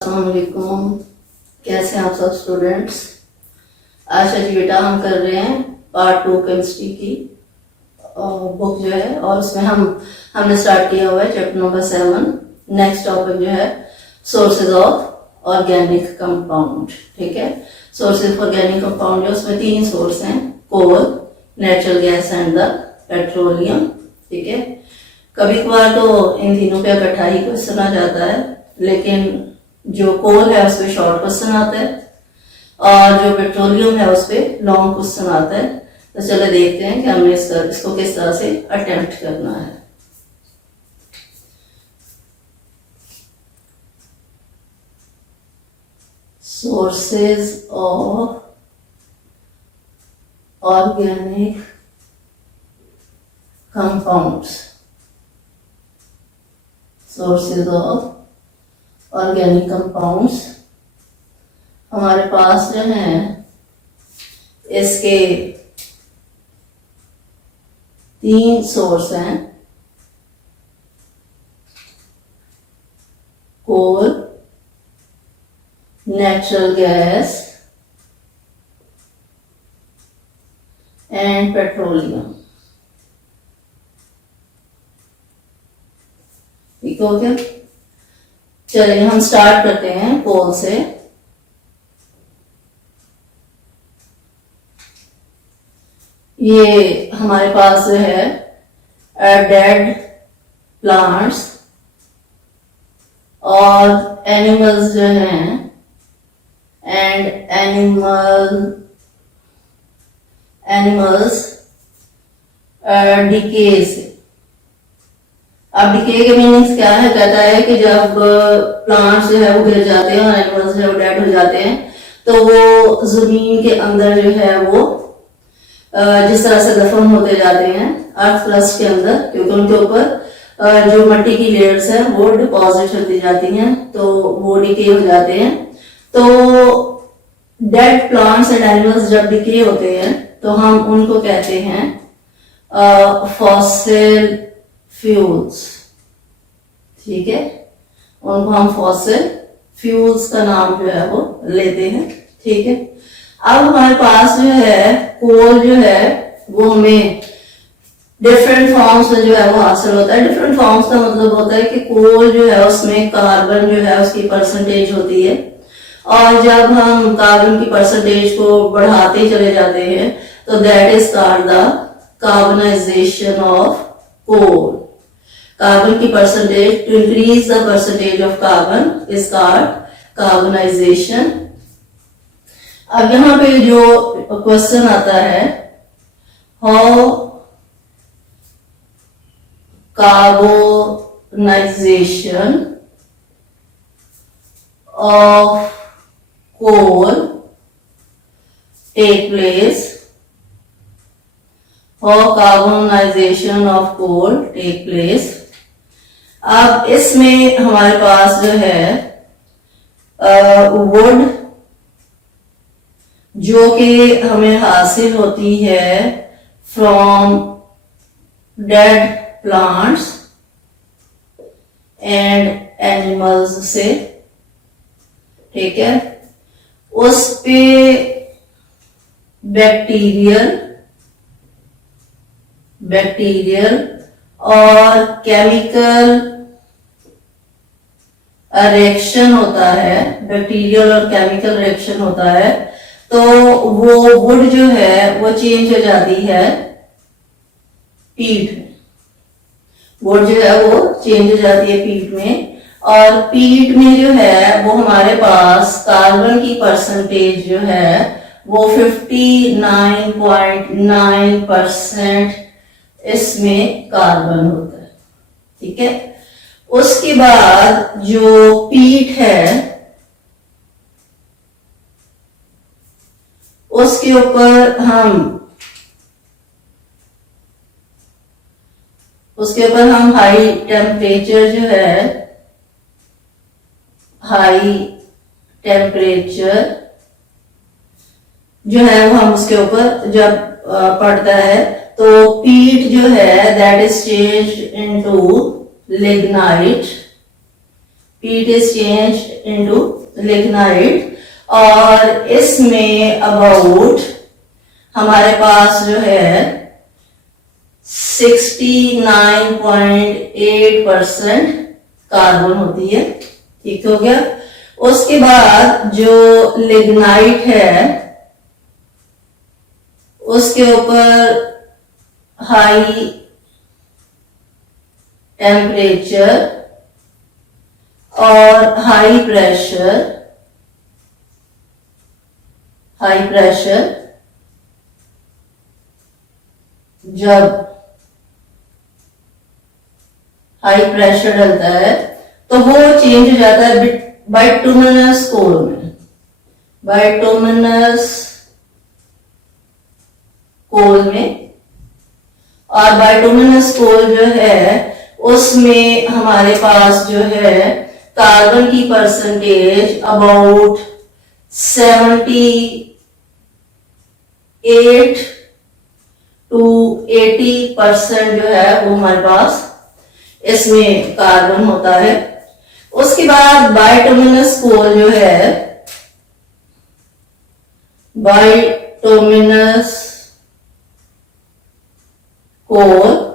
अस्सलामुअलैकुम, कैसे हैं आप सब स्टूडेंट्स। आज जी बेटा हम कर रहे हैं पार्ट 2 केमिस्ट्री की बुक जो है, और उसमें हमने स्टार्ट किया हुआ है चैप्टर नंबर 7। नेक्स्ट टॉपिक जो है सोर्सेज ऑफ ऑर्गेनिक कंपाउंड। ठीक है, सोर्सेज ऑफ ऑर्गेनिक कंपाउंड जो उसमें 3 सोर्स हैं, coal, natural gas and the petroleum. ठीक है, कभी कभार तो इन तीनों पे इकट्ठा ही क्वेश्चन आ जाता है, लेकिन जो कोल है उस पर शॉर्ट क्वेश्चन आता है और जो पेट्रोलियम है उस पर लॉन्ग क्वेश्चन आता है। तो चलो देखते हैं कि हमने इसको किस तरह से अटेम्प्ट करना है। Sources of organic compounds, sources of organic compounds हमारे पास जो है इसके 3 सोर्स हैं, coal, natural gas and petroleum. ठीक हो गया। चलिए हम स्टार्ट करते हैं कोल से। ये हमारे पास जो है डेड प्लांट्स और एनिमल्स जो हैं एंड एनिमल्स डिके से। अब डिके के मीनिंग्स क्या है, कहता है कि जब प्लांट्स जो है वो गिर जाते हैं और एनिमल्स जो है वो डेड हो जाते हैं, तो वो जमीन के अंदर जो है वो जिस तरह से दफन होते जाते हैं अर्थ क्रस्ट के अंदर, क्योंकि उनके ऊपर जो मिट्टी की लेयर्स है वो डिपॉजिट होती जाती हैं, तो वो डिके हो जाते हैं। तो डेड प्लांट्स एंड एनिमल्स जब डिके होते हैं तो हम उनको कहते हैं फॉसिल फ्यूल्स। ठीक है, उनको हम फॉसिल फ्यूल्स का नाम जो है वो लेते हैं। ठीक है, अब हमारे पास जो है कोल जो है वो हमें डिफरेंट फॉर्म्स में जो है वो हासिल होता है। डिफरेंट फॉर्म्स का मतलब होता है कि कोल जो है उसमें कार्बन जो है उसकी परसेंटेज होती है, और जब हम कार्बन की परसेंटेज को बढ़ाते चले जाते हैं तो that is called the carbonization of coal. Carbon की percentage, to increase the percentage of carbon is called carbonization. अब यहां पे जो क्वेश्चन आता है, how carbonization of coal take place, how carbonization of coal take place. अब इसमें हमारे पास जो है वुड जो कि हमें हासिल होती है from dead plants and animals से। ठीक है, उस पे बैक्टीरियल और केमिकल रिएक्शन होता है, बैक्टीरियल और केमिकल रिएक्शन होता है, तो वो वुड जो है वो चेंज हो जाती है पीट में। वुड जो है वो चेंज हो जाती है पीट में, और पीट में जो है वो हमारे पास कार्बन की परसेंटेज जो है वो 59.9% इसमें कार्बन होता है। ठीक है, उसके बाद जो पीट है उसके ऊपर हम हाई टेम्परेचर जो है वो हम उसके ऊपर जब पड़ता है तो पीट जो है that is changed into lignite पीट इज चेंज्ड इनटू लिग्नाइट, और इसमें अबाउट हमारे पास जो है 69.8% कार्बन होती है। ठीक हो गया। उसके बाद जो लिग्नाइट है उसके ऊपर हाई टेम्परेचर और हाई प्रेशर जब हाई प्रेशर डलता है तो वो चेंज हो जाता है बाइटुमिनस कोल में। और बाइटुमिनस कोल जो है उसमें हमारे पास जो है कार्बन की परसेंटेज अबाउट 78 to 80% जो है वो हमारे पास इसमें कार्बन होता है। उसके बाद बाइटुमिनस कोल जो है, बाइटुमिनस कोल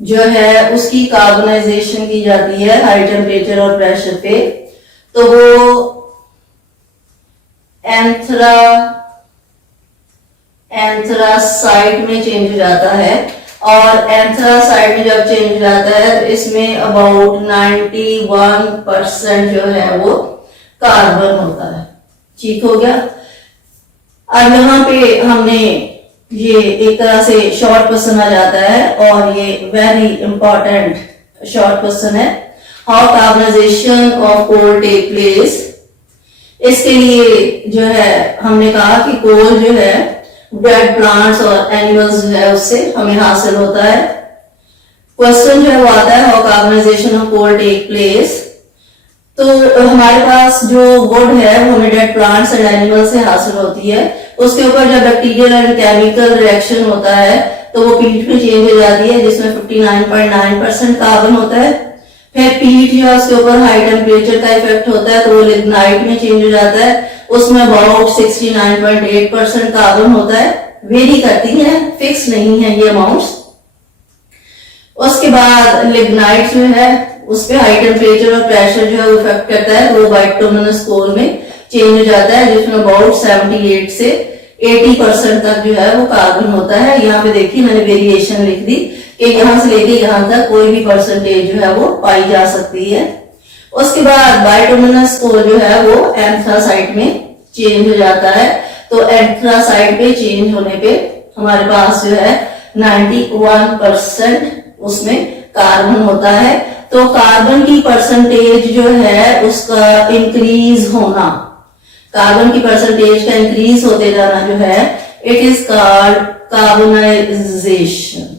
जो है उसकी कार्बनाइजेशन की जाती है हाई टेम्परेचर और प्रेशर पे, तो वो एंथ्रासाइट में चेंज हो जाता है। और एंथ्रासाइट में जब चेंज हो जाता है तो इसमें अबाउट 91% जो है वो कार्बन होता है। ठीक हो गया। अब यहाँ पे हमने ये एक तरह से शॉर्ट क्वेश्चन आ जाता है और ये वेरी इंपॉर्टेंट शॉर्ट क्वेश्चन है। How carbonization of coal take place. इसके लिए जो है हमने कहा कि कोल जो है डेड प्लांट्स और एनिमल्स जो है उससे हमें हासिल होता है। क्वेश्चन जो है वो आता है how carbonization of coal take place. तो हमारे पास जो वुड है वो हमें डेड प्लांट्स एंड एनिमल से हासिल होती है। उसके ऊपर जब बैक्टीरियल एंड केमिकल रिएक्शन होता है तो वो पीट में चेंज हो जाती है जिसमें 59.9% कार्बन होता है। फिर पीट जो है उसके ऊपर हाई टेम्परेचर का इफेक्ट होता है तो वो लिग्नाइट में चेंज हो जाता है, उसमें अबाउट 69.8% कार्बन होता है। वेरी करती है, फिक्स नहीं है ये अमाउंट्स। उसके बाद लिग्नाइट जो है उस पे हाई टेम्परेचर और प्रेशर जो है वो इफेक्ट करता है, वो बाइटुमिनस कोल में चेंज हो जाता है जिसमें अबाउट 78 से 80% तक जो है वो कार्बन होता है। यहाँ पे देखिए मैंने वेरिएशन लिख दी कि यहाँ से लेके यहाँ तक कोई भी परसेंटेज जो है वो पाई जा सकती है। उसके बाद बाइटुमिनस कोल जो है वो एंथ्रासाइट में चेंज हो जाता है। तो एंथ्रासाइट पे चेंज होने पे हमारे पास जो है 91% उसमें कार्बन होता है। तो कार्बन की परसेंटेज जो है उसका इंक्रीज होना, कार्बन की परसेंटेज का इंक्रीज होते जाना जो है it is called carbonization.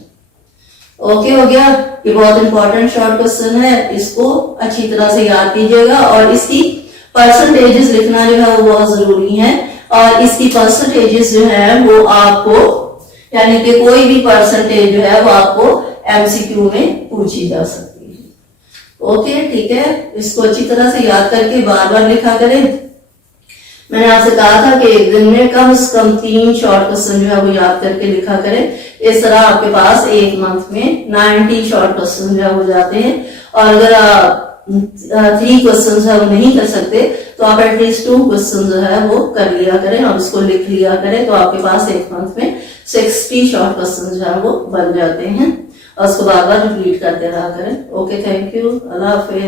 Okay हो गया। ये बहुत इंपॉर्टेंट शॉर्ट क्वेश्चन है, इसको अच्छी तरह से याद कीजिएगा और इसकी परसेंटेजेस लिखना जो है वो बहुत जरूरी है। और इसकी परसेंटेजेस जो है वो आपको यानी कि कोई भी परसेंटेज जो है वो आपको एमसीक्यू में पूछी जा सकती है। ओके ठीक है, इसको अच्छी तरह से याद करके बार बार लिखा करें। मैंने आपसे कहा था कि एक दिन में कम से कम 3 शॉर्ट क्वेश्चन जो है वो याद करके लिखा करें। इस तरह आपके पास एक मंथ में 90 शॉर्ट क्वेश्चन जो है हो जाते हैं। और अगर आप 3 क्वेश्चन है वो नहीं कर सकते तो आप एटलीस्ट 2 क्वेश्चन जो है वो कर लिया करें और उसको लिख लिया करें, तो आपके पास एक मंथ में 60 शॉर्ट क्वेश्चन जो है वो बन जाते हैं और उसको बार बार रिपीट करते रहा करें। Okay, thank you, Allah Hafiz.